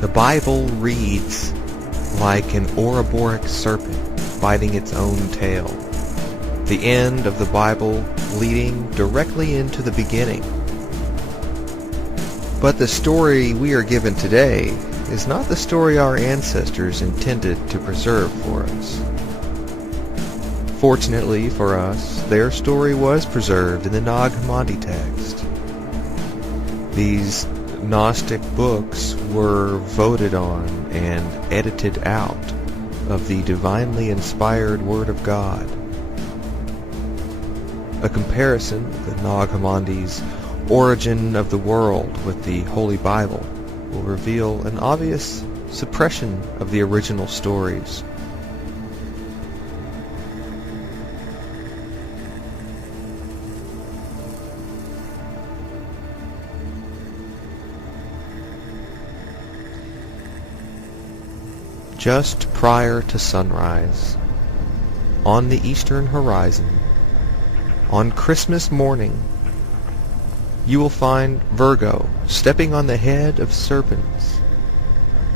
The Bible reads like an Ouroboros serpent biting its own tail. The end of the Bible leading directly into the beginning. But the story we are given today is not the story our ancestors intended to preserve for us. Fortunately for us, their story was preserved in the Nag Hammadi text. These Gnostic books were voted on and edited out of the divinely inspired Word of God. A comparison of the Nag Hammadi's origin of the world with the Holy Bible will reveal an obvious suppression of the original stories. Just prior to sunrise, on the eastern horizon, on Christmas morning, you will find Virgo stepping on the head of serpents.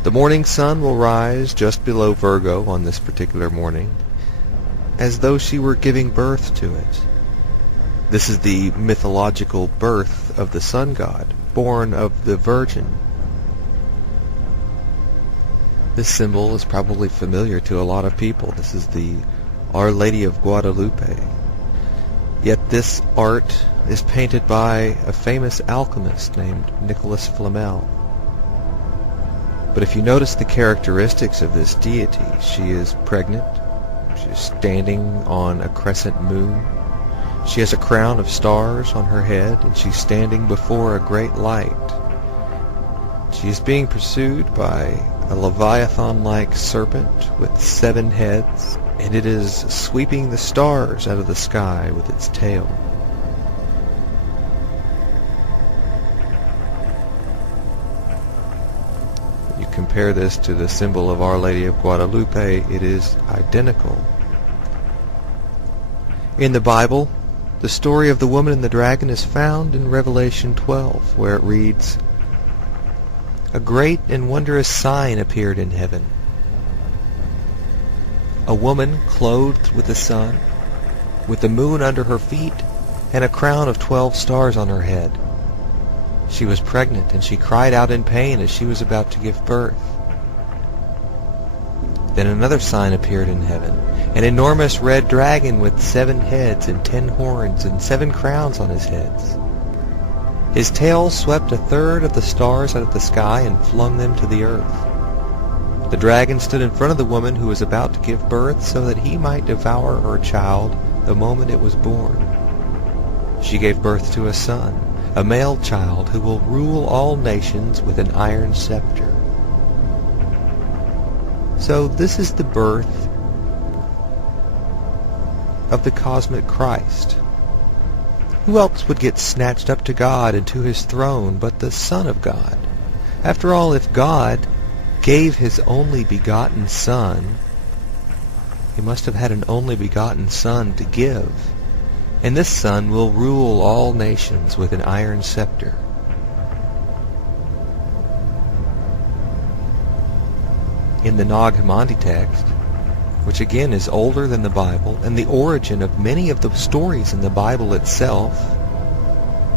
The morning sun will rise just below Virgo on this particular morning, as though she were giving birth to it. This is the mythological birth of the sun god, born of the Virgin. This symbol is probably familiar to a lot of people. This is the Our Lady of Guadalupe. Yet this art is painted by a famous alchemist named Nicholas Flamel. But if you notice the characteristics of this deity, she is pregnant, she is standing on a crescent moon, she has a crown of stars on her head, and she's standing before a great light. She is being pursued by a leviathan-like serpent with 7 heads, and it is sweeping the stars out of the sky with its tail. You compare this to the symbol of Our Lady of Guadalupe, it is identical. In the Bible, the story of the woman and the dragon is found in Revelation 12, where it reads, "A great and wondrous sign appeared in heaven. A woman clothed with the sun, with the moon under her feet, and a crown of 12 stars on her head. She was pregnant, and she cried out in pain as she was about to give birth. Then another sign appeared in heaven, an enormous red dragon with 7 heads and 10 horns and 7 crowns on his heads. His tail swept 1/3 of the stars out of the sky and flung them to the earth. The dragon stood in front of the woman who was about to give birth so that he might devour her child the moment it was born. She gave birth to a son, a male child who will rule all nations with an iron scepter." So this is the birth of the cosmic Christ. Who else would get snatched up to God and to his throne but the Son of God? After all, if God gave his only begotten Son, he must have had an only begotten Son to give. And this Son will rule all nations with an iron scepter. In the Nag Hammadi text, which again is older than the Bible and the origin of many of the stories in the Bible itself,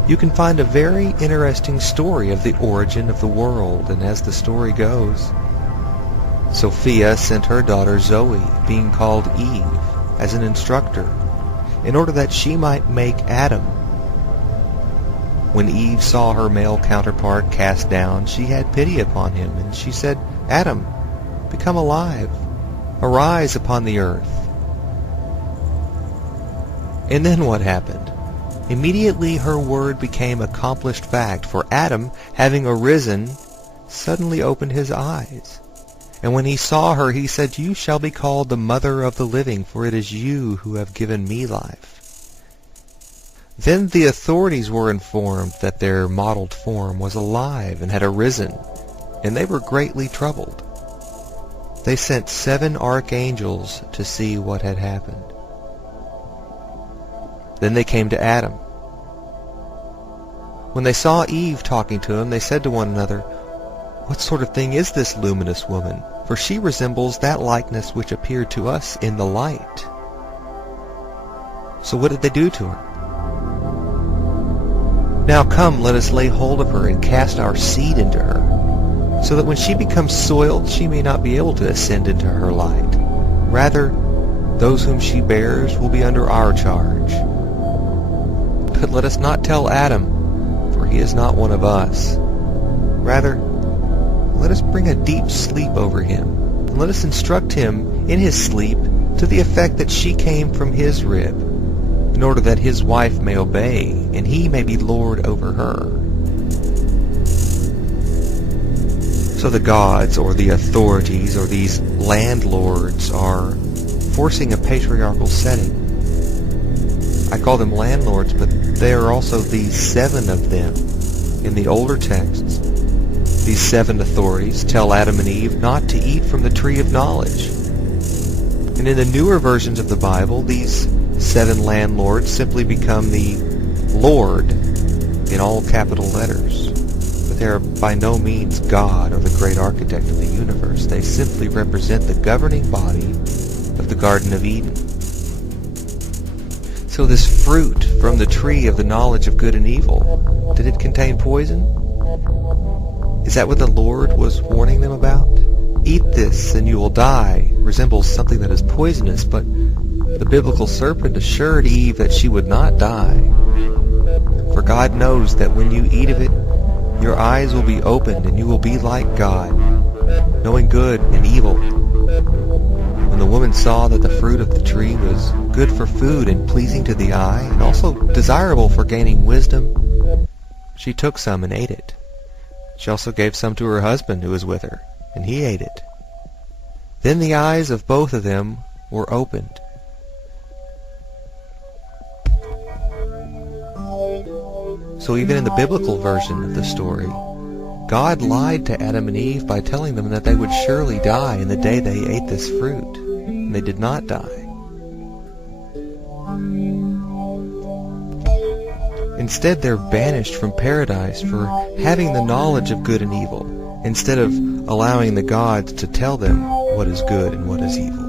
you can find a very interesting story of the origin of the world. And as the story goes, Sophia sent her daughter Zoe, being called Eve, as an instructor, in order that she might make Adam. When Eve saw her male counterpart cast down, she had pity upon him, and she said, "Adam, become alive. Arise upon the earth." And then what happened? Immediately her word became accomplished fact, for Adam, having arisen, suddenly opened his eyes. And when he saw her, he said, "You shall be called the mother of the living, for it is you who have given me life." Then the authorities were informed that their modeled form was alive and had arisen, and they were greatly troubled. They sent 7 archangels to see what had happened. Then they came to Adam. When they saw Eve talking to him, they said to one another, What sort of thing is this luminous woman? For she resembles that likeness which appeared to us in the light. So what did they do to her? Now come, let us lay hold of her and cast our seed into her, so that when she becomes soiled, she may not be able to ascend into her light. Rather, those whom she bears will be under our charge. But let us not tell Adam, for he is not one of us. Rather, let us bring a deep sleep over him, and let us instruct him in his sleep to the effect that she came from his rib, in order that his wife may obey, and he may be lord over her. So the gods, or the authorities, or these landlords are forcing a patriarchal setting. I call them landlords, but there are also these 7 of them in the older texts. These 7 authorities tell Adam and Eve not to eat from the tree of knowledge. And in the newer versions of the Bible, these 7 landlords simply become the Lord in all capital letters. But they are by no means God or the great architect of the universe. They simply represent the governing body of the Garden of Eden. So this fruit from the tree of the knowledge of good and evil, did it contain poison? Is that what the Lord was warning them about? Eat this and you will die resembles something that is poisonous, but the biblical serpent assured Eve that she would not die. For God knows that when you eat of it, your eyes will be opened and you will be like God, knowing good and evil. When the woman saw that the fruit of the tree was good for food and pleasing to the eye, and also desirable for gaining wisdom, she took some and ate it. She also gave some to her husband who was with her, and he ate it. Then the eyes of both of them were opened. So even in the biblical version of the story, God lied to Adam and Eve by telling them that they would surely die in the day they ate this fruit, and they did not die. Instead, they're banished from paradise for having the knowledge of good and evil, instead of allowing the gods to tell them what is good and what is evil.